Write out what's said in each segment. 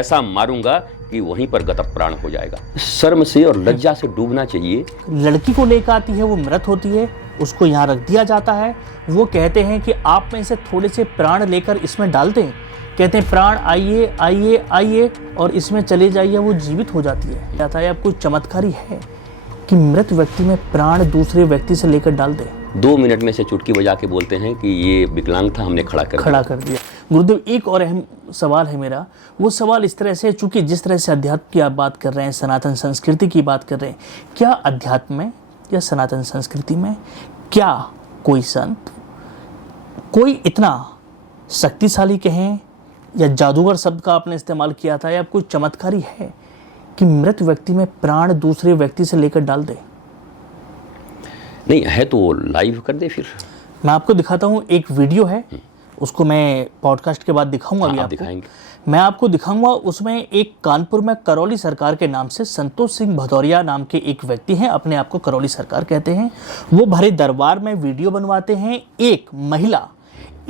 ऐसा मारूंगा कि वहीं पर गतप्राण हो जाएगा। शर्म से और लज्जा से डूबना चाहिए। लड़की को लेकर आती है, वो मृत होती है, उसको यहाँ रख दिया जाता है। वो कहते हैं कि आप में से थोड़े से प्राण लेकर इसमें डाल दें। कहते हैं प्राण आइए आइए आइए और इसमें चले जाइए, वो जीवित हो जाती है। कहता है अब कोई चमत्कारी है कि मृत व्यक्ति में प्राण दूसरे व्यक्ति से लेकर डाल दे। 2 मिनट में से चुटकी बजा के बोलते हैं कि ये विकलांग था, हमने खड़ा कर दिया। गुरुदेव, एक और अहम सवाल है मेरा। वो सवाल इस तरह से, चूंकि जिस तरह से अध्यात्म की आप बात कर रहे हैं, सनातन संस्कृति की बात कर रहे हैं, क्या अध्यात्म में या सनातन संस्कृति में क्या कोई संत, कोई इतना शक्तिशाली कहें या जादूगर शब्द का आपने इस्तेमाल किया था, या कोई चमत्कारी है कि मृत व्यक्ति में प्राण दूसरे व्यक्ति से लेकर डाल दे? नहीं है तो लाइव कर दे। फिर मैं आपको दिखाता हूँ, एक वीडियो है, उसको मैं पॉडकास्ट के बाद दिखाऊंगा। अभी आपको दिखाएंगे, मैं आपको दिखाऊंगा। उसमें एक कानपुर में करौली सरकार के नाम से संतोष सिंह भदौरिया नाम के एक व्यक्ति हैं, अपने आप को करौली सरकार कहते हैं। वो भरे दरबार में वीडियो बनवाते हैं। एक महिला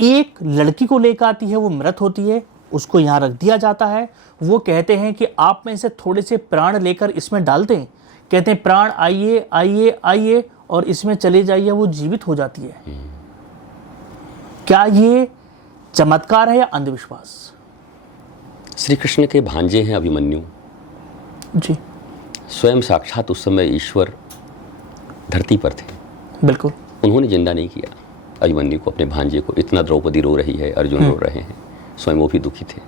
एक लड़की को लेकर आती है, वो मृत होती है, उसको यहाँ रख दिया जाता है। वो कहते हैं कि आप में से थोड़े से प्राण लेकर इसमें डाल दें। कहते हैं प्राण आइए आइए आइए और इसमें चले जाइए, वो जीवित हो जाती है। क्या ये चमत्कार है या अंधविश्वास? श्री कृष्ण के भांजे हैं अभिमन्यु जी, स्वयं साक्षात उस समय ईश्वर धरती पर थे। बिल्कुल। उन्होंने जिंदा नहीं किया अभिमन्यु को, अपने भांजे को। इतना द्रौपदी रो रही है, अर्जुन रो रहे हैं, स्वयं वो भी दुखी थे।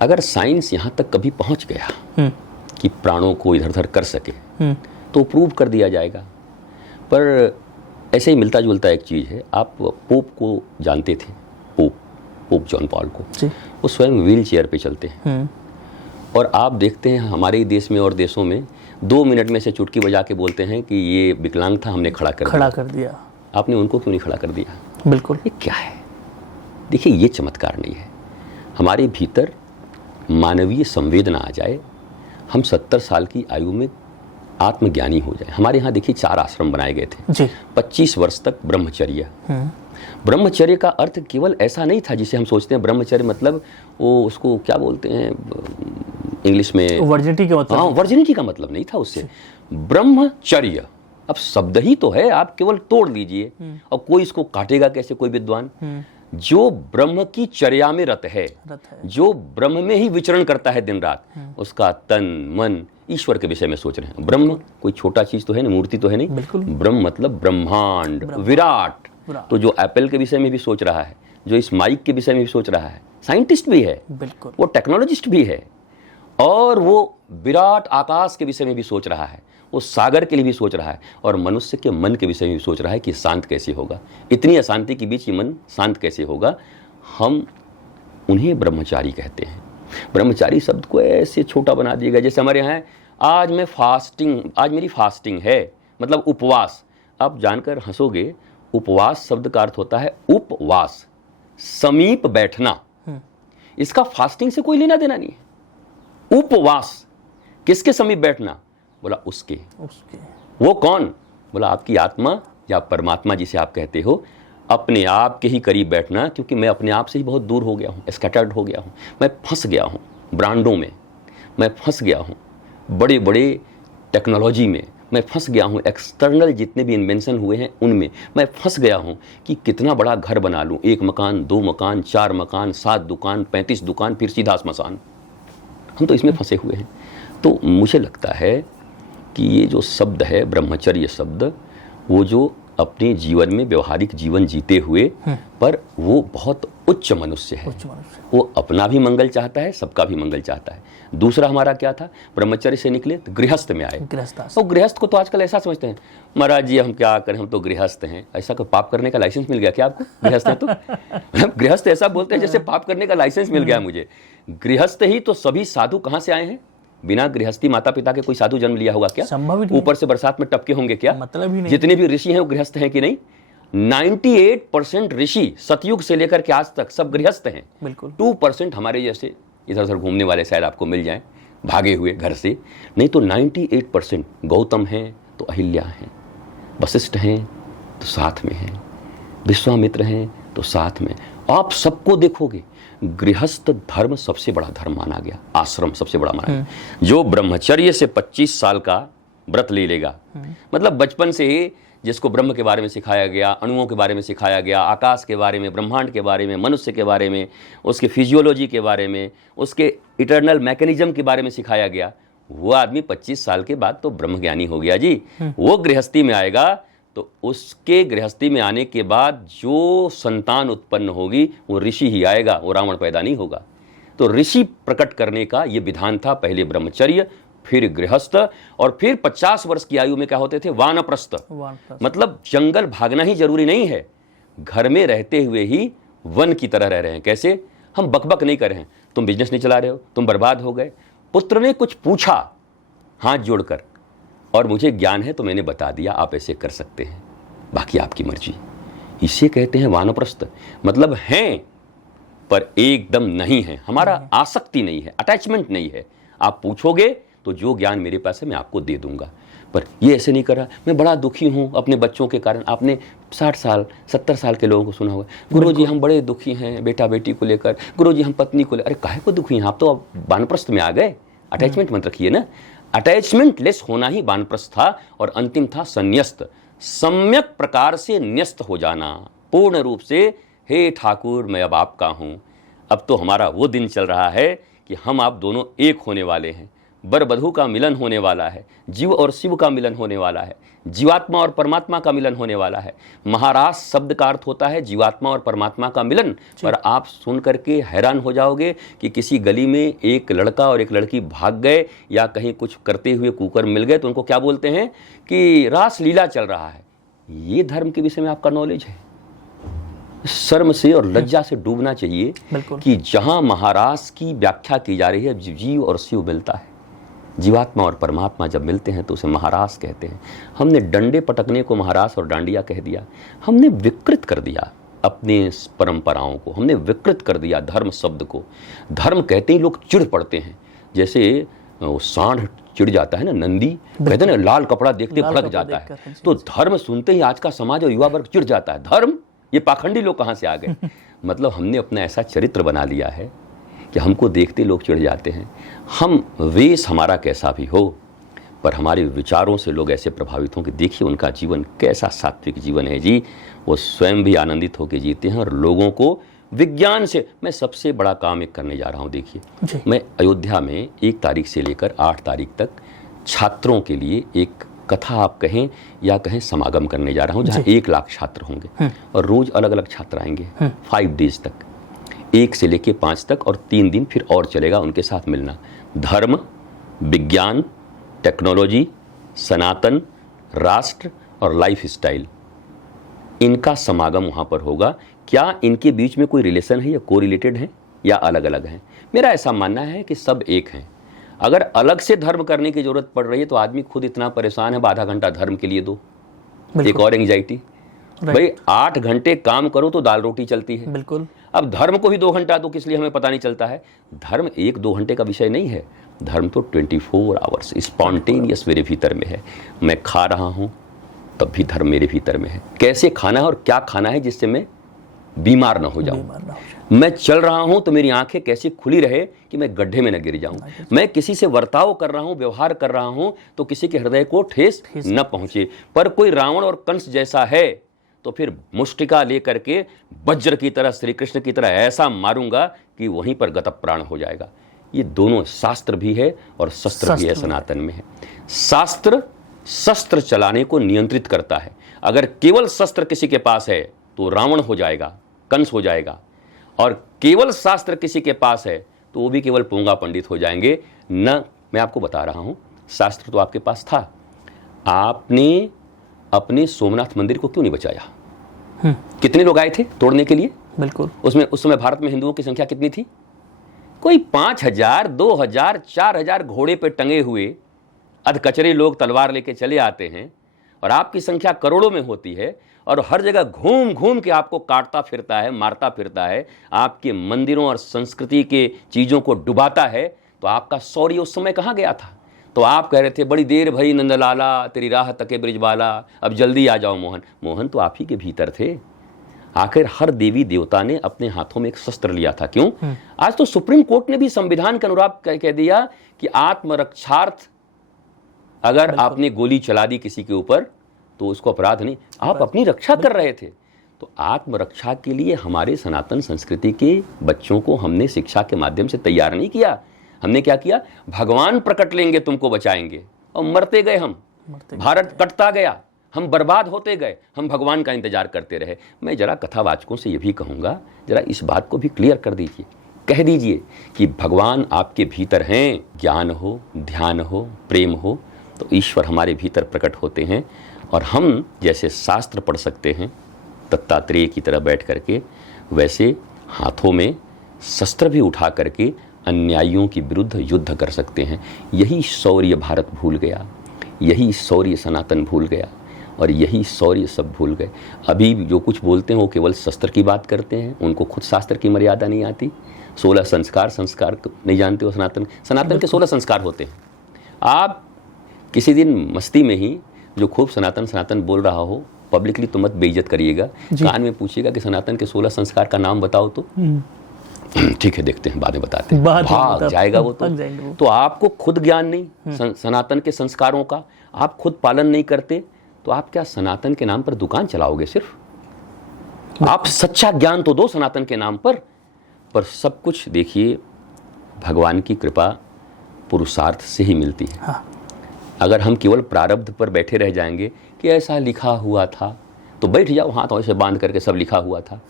अगर साइंस यहाँ तक कभी पहुँच गया कि प्राणों को इधर उधर कर सके तो प्रूव कर दिया जाएगा। पर ऐसे ही मिलता जुलता एक चीज़ है। आप पोप को जानते थे, पोप जॉन पॉल को। वो स्वयं व्हील चेयर पे चलते हैं। और आप देखते हैं हमारे ही देश में और देशों में 2 मिनट में से चुटकी बजा के बोलते हैं कि ये विकलांग था, हमने खड़ा कर दिया। आपने उनको क्यों नहीं खड़ा कर दिया? बिल्कुल। ये क्या है? देखिए, ये चमत्कार नहीं है। हमारे भीतर मानवीय संवेदना आ जाए, हम 70 साल की आयु में आत्मज्ञानी हो जाए। हमारे यहाँ देखिए 4 आश्रम बनाए गए थे जी। 25 वर्ष तक ब्रह्मचर्य। ब्रह्मचर्य का अर्थ केवल ऐसा नहीं था जिसे हम सोचते हैं ब्रह्मचर्य मतलब वो उसको क्या बोलते हैं इंग्लिश में, वर्जिनिटी का मतलब। हाँ, वर्जिनिटी का मतलब नहीं था उससे। ब्रह्मचर्य अब शब्द ही तो है, आप केवल तोड़ लीजिए। और कोई इसको काटेगा कैसे? कोई विद्वान जो ब्रह्म की चर्या में रत है, जो ब्रह्म में ही विचरण करता है दिन रात, उसका तन मन ईश्वर के विषय में सोच रहे हैं। ब्रह्म कोई छोटा चीज तो है नहीं, मूर्ति तो है नहीं। ब्रह्म मतलब ब्रह्मांड, विराट। तो जो एप्पल के विषय में भी सोच रहा है, जो इस माइक के विषय में भी सोच रहा है, साइंटिस्ट भी है, वो टेक्नोलॉजिस्ट भी है, और वो विराट आकाश के विषय में भी सोच रहा है, वो सागर के लिए भी सोच रहा है, और मनुष्य के मन के विषय में भी सोच रहा है कि शांत कैसे होगा। इतनी अशांति के बीच ये मन शांत कैसे होगा? हम उन्हें ब्रह्मचारी कहते हैं। ब्रह्मचारी शब्द को ऐसे छोटा बना दिएगा जैसे हमारे यहाँ आज मेरी फास्टिंग है, मतलब उपवास। आप जानकर हंसोगे, उपवास शब्द का अर्थ होता है उपवास, समीप बैठना। इसका फास्टिंग से कोई लेना देना नहीं है। उपवास किसके समीप बैठना? बोला उसके। वो कौन? बोला आपकी आत्मा या परमात्मा जिसे आप कहते हो, अपने आप के ही करीब बैठना। क्योंकि मैं अपने आप से ही बहुत दूर हो गया हूँ, स्कैटर्ड हो गया हूँ, मैं फंस गया हूँ ब्रांडों में, मैं फंस गया हूँ बड़े बड़े टेक्नोलॉजी में, मैं फंस गया हूँ एक्सटर्नल जितने भी इन्वेंशन हुए हैं उनमें, मैं फंस गया हूँ कि कितना बड़ा घर बना लूँ, 1 मकान, 2 मकान, 4 मकान, 7 दुकान, 35 दुकान, फिर सीधा स्मशान। हम तो इसमें फंसे हुए हैं। तो मुझे लगता है कि ये जो शब्द है ब्रह्मचर्य शब्द, वो जो अपने जीवन में व्यवहारिक जीवन जीते हुए पर वो बहुत उच्च मनुष्य है। वो अपना भी मंगल चाहता है, सबका भी मंगल चाहता है। दूसरा हमारा क्या था? ब्रह्मचर्य से निकले तो गृहस्थ में आए। और गृहस्थ को तो आजकल ऐसा समझते हैं, महाराज जी हम क्या करें, हम तो गृहस्थ हैं। ऐसा कोई पाप करने का लाइसेंस मिल गया क्या आपको? गृहस्थ है तो गृहस्थ ऐसा बोलते हैं जैसे पाप करने का लाइसेंस मिल गया मुझे। गृहस्थ ही तो सभी साधु कहाँ से आए हैं? बिना गृहस्थी माता पिता के कोई साधु जन्म लिया होगा क्या? संभव ही नहीं। ऊपर से बरसात में टपके होंगे क्या? मतलब ही नहीं। जितने भी ऋषि हैं वो गृहस्थ हैं कि नहीं? 98% ऋषि सतयुग से लेकर के आज तक सब गृहस्थ हैं। बिल्कुल। 2% हमारे जैसे इधर उधर घूमने वाले शायद आपको मिल जाएं, भागे हुए घर से। नहीं तो 98% गौतम हैं तो अहिल्या हैं, वशिष्ठ हैं तो साथ में हैं, विश्वामित्र हैं तो साथ में। आप सबको देखोगे गृहस्थ धर्म सबसे बड़ा धर्म माना गया, आश्रम सबसे बड़ा माना गया। जो ब्रह्मचर्य से 25 साल का व्रत ले लेगा, मतलब बचपन से ही जिसको ब्रह्म के बारे में सिखाया गया, अणुओं के बारे में सिखाया गया, आकाश के बारे में, ब्रह्मांड के बारे में, मनुष्य के बारे में, उसके फिजियोलॉजी के बारे में, उसके इटर्नल मैकेनिज्म के बारे में सिखाया गया, वो आदमी 25 साल के बाद तो ब्रह्मज्ञानी हो गया जी। वो गृहस्थी में आएगा तो उसके गृहस्थी में आने के बाद जो संतान उत्पन्न होगी वो ऋषि ही आएगा, वो रावण पैदा नहीं होगा। तो ऋषि प्रकट करने का ये विधान था, पहले ब्रह्मचर्य, फिर गृहस्थ, और फिर 50 वर्ष की आयु में क्या होते थे, वानप्रस्थ। मतलब जंगल भागना ही जरूरी नहीं है, घर में रहते हुए ही वन की तरह रह रहे हैं। कैसे? हम बकबक नहीं कर रहे हैं, तुम बिजनेस नहीं चला रहे हो, तुम बर्बाद हो गए। पुत्र ने कुछ पूछा हाथ जोड़कर, और मुझे ज्ञान है तो मैंने बता दिया, आप ऐसे कर सकते हैं, बाकी आपकी मर्जी। इसे कहते हैं वानप्रस्थ। मतलब हैं पर एकदम नहीं है, हमारा आसक्ति नहीं है, अटैचमेंट नहीं है। आप पूछोगे तो जो ज्ञान मेरे पास है मैं आपको दे दूंगा। पर ये ऐसे नहीं कर रहा, मैं बड़ा दुखी हूँ अपने बच्चों के कारण। आपने 60 साल 70 साल के लोगों को सुना होगा, गुरुजी हम बड़े दुखी हैं बेटा बेटी को लेकर, गुरुजी हम पत्नी को लेकर। अरे काहे को दुखी हैं आप? तो अब वानप्रस्थ में आ गए। अटैचमेंट मत रखिए ना। अटैचमेंट लेस होना ही वानप्रस्थ था, और अंतिम था संन्यस्त। सम्यक प्रकार से न्यस्त हो जाना, पूर्ण रूप से, हे ठाकुर मैं अब आपका हूँ। अब तो हमारा वो दिन चल रहा है कि हम आप दोनों एक होने वाले हैं, वर वधू का मिलन होने वाला है, जीव और शिव का मिलन होने वाला है, जीवात्मा और परमात्मा का मिलन होने वाला है। महाराज शब्द का अर्थ होता है जीवात्मा और परमात्मा का मिलन। पर आप सुन करके हैरान हो जाओगे कि किसी गली में एक लड़का और एक लड़की भाग गए या कहीं कुछ करते हुए कुकर मिल गए तो उनको क्या बोलते हैं कि रास लीला चल रहा है। ये धर्म के विषय में आपका नॉलेज है? शर्म से और लज्जा से डूबना चाहिए कि जहां महाराज की व्याख्या की जा रही है, जीव और शिव मिलता है, जीवात्मा और परमात्मा जब मिलते हैं तो उसे महारास कहते हैं। हमने डंडे पटकने को महारास और डांडिया कह दिया। हमने विकृत कर दिया अपने परंपराओं को, हमने विकृत कर दिया धर्म शब्द को। धर्म कहते ही लोग चिढ़ पड़ते हैं, जैसे सांड चिढ़ जाता है ना, नंदी कहते हैं ना, लाल कपड़ा देखते भड़क जाता है। तो धर्म सुनते ही आज का समाज और युवा वर्ग चिढ़ जाता है। धर्म, ये पाखंडी लोग कहाँ से आ गए? मतलब हमने अपना ऐसा चरित्र बना लिया है कि हमको देखते लोग चिढ़ जाते हैं। हम वेश हमारा कैसा भी हो, पर हमारे विचारों से लोग ऐसे प्रभावित हों कि देखिए उनका जीवन कैसा सात्विक जीवन है जी। वो स्वयं भी आनंदित होकर जीते हैं और लोगों को विज्ञान से। मैं सबसे बड़ा काम एक करने जा रहा हूँ। देखिए, मैं अयोध्या में 1 तारीख से लेकर 8 तारीख तक छात्रों के लिए एक कथा आप कहें या कहें समागम करने जा रहा हूँ, जहाँ 1 लाख छात्र होंगे और रोज अलग अलग छात्र आएंगे 5 डेज तक, 1 से लेके 5 तक, और 3 दिन फिर और चलेगा उनके साथ मिलना। धर्म, विज्ञान, टेक्नोलॉजी, सनातन, राष्ट्र और लाइफ स्टाइल, इनका समागम वहाँ पर होगा। क्या इनके बीच में कोई रिलेशन है या कोरिलेटेड है या अलग अलग हैं? मेरा ऐसा मानना है कि सब एक हैं। अगर अलग से धर्म करने की जरूरत पड़ रही है तो आदमी खुद इतना परेशान है, आधा घंटा धर्म के लिए दो, एक और एंग्जाइटी। भाई 8 घंटे काम करो तो दाल रोटी चलती है। बिल्कुल। अब धर्म को ही 2 घंटा तो किस लिए हमें पता नहीं चलता है। धर्म 1-2 घंटे का विषय नहीं है, धर्म तो 24 आवर्स स्पॉन्टेनियस मेरे भीतर में है। मैं खा रहा हूँ तब भी धर्म मेरे भीतर में है। कैसे खाना है और क्या खाना है जिससे मैं बीमार ना हो जाऊं। मैं चल रहा हूं तो मेरी आंखें कैसे खुली रहे कि मैं गड्ढे में न गिर जाऊं। मैं किसी से वर्ताव कर रहा हूं, व्यवहार कर रहा हूं तो किसी के हृदय को ठेस न पहुंचे। पर कोई रावण और कंस जैसा है तो फिर मुष्टिका लेकर के वज्र की तरह, श्री कृष्ण की तरह ऐसा मारूंगा कि वहीं पर गतप्राण हो जाएगा। ये दोनों शास्त्र भी है और शस्त्र भी है, सनातन में है। शास्त्र शस्त्र चलाने को नियंत्रित करता है। अगर केवल शस्त्र किसी के पास है तो रावण हो जाएगा, कंस हो जाएगा, और केवल शास्त्र किसी के पास है तो वो भी केवल पोंगा पंडित हो जाएंगे। न, मैं आपको बता रहा हूं, शास्त्र तो आपके पास था, आपने अपने सोमनाथ मंदिर को क्यों नहीं बचाया? कितने लोग आए थे तोड़ने के लिए? बिल्कुल। उसमें उस समय भारत में हिंदुओं की संख्या कितनी थी? कोई 5000, 2000, 4000 घोड़े पे टंगे हुए अधकचरे लोग तलवार लेके चले आते हैं और आपकी संख्या करोड़ों में होती है और हर जगह घूम घूम के आपको काटता फिरता है, मारता फिरता है, आपके मंदिरों और संस्कृति के चीज़ों को डुबाता है। तो आपका शौर्य उस समय कहाँ गया था? तो आप कह रहे थे बड़ी देर भई नंदलाला, तेरी राह तके ब्रिजबाला, अब जल्दी आ जाओ मोहन। मोहन तो आप ही के भीतर थे। आखिर हर देवी देवता ने अपने हाथों में एक शस्त्र लिया था। क्यों? आज तो सुप्रीम कोर्ट ने भी संविधान के अनुरूप कह दिया कि आत्मरक्षार्थ अगर आपने गोली चला दी किसी के ऊपर तो उसको अपराध नहीं, आप अपनी रक्षा कर रहे थे। तो आत्मरक्षा के लिए हमारे सनातन संस्कृति के बच्चों को हमने शिक्षा के माध्यम से तैयार नहीं किया। हमने क्या किया? भगवान प्रकट लेंगे, तुमको बचाएंगे, और मरते गए हम, भारत कटता गया, हम बर्बाद होते गए, हम भगवान का इंतजार करते रहे। मैं जरा कथावाचकों से ये भी कहूँगा, जरा इस बात को भी क्लियर कर दीजिए, कह दीजिए कि भगवान आपके भीतर हैं। ज्ञान हो, ध्यान हो, प्रेम हो तो ईश्वर हमारे भीतर प्रकट होते हैं। और हम जैसे शास्त्र पढ़ सकते हैं दत्तात्रेय की तरह बैठ करके, वैसे हाथों में शस्त्र भी उठा करके अन्यायियों के विरुद्ध युद्ध कर सकते हैं। यही शौर्य भारत भूल गया, यही शौर्य सनातन भूल गया, और यही शौर्य सब भूल गए। अभी जो कुछ बोलते हैं वो केवल शस्त्र की बात करते हैं, उनको खुद शास्त्र की मर्यादा नहीं आती। 16 संस्कार नहीं जानते हो सनातन के 16 संस्कार होते हैं। आप किसी दिन मस्ती में ही जो खूब सनातन बोल रहा हो पब्लिकली तो मत बेइज्जत करिएगा, कान में पूछिएगा कि सनातन के 16 संस्कार का नाम बताओ तो ठीक है, देखते हैं, बाद में बताते हैं, भाग जाएगा वो तो आपको खुद ज्ञान नहीं सनातन के संस्कारों का, आप खुद पालन नहीं करते, तो आप क्या सनातन के नाम पर दुकान चलाओगे? सिर्फ आप सच्चा ज्ञान तो दो सनातन के नाम पर सब कुछ देखिए भगवान की कृपा पुरुषार्थ से ही मिलती है। हाँ। अगर हम केवल प्रारब्ध पर बैठे रह जाएंगे कि ऐसा लिखा हुआ था, तो बैठ जाओ हाथ ऐसे बांध करके, सब लिखा हुआ था।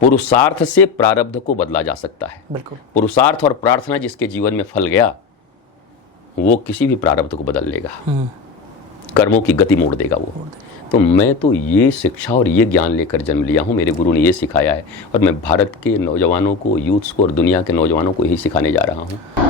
पुरुषार्थ से प्रारब्ध को बदला जा सकता है। बिल्कुल। पुरुषार्थ और प्रार्थना जिसके जीवन में फल गया वो किसी भी प्रारब्ध को बदल लेगा, कर्मों की गति मोड़ देगा वो। तो मैं तो ये शिक्षा और ये ज्ञान लेकर जन्म लिया हूँ, मेरे गुरु ने ये सिखाया है, और मैं भारत के नौजवानों को, यूथ्स को और दुनिया के नौजवानों को यही सिखाने जा रहा हूँ।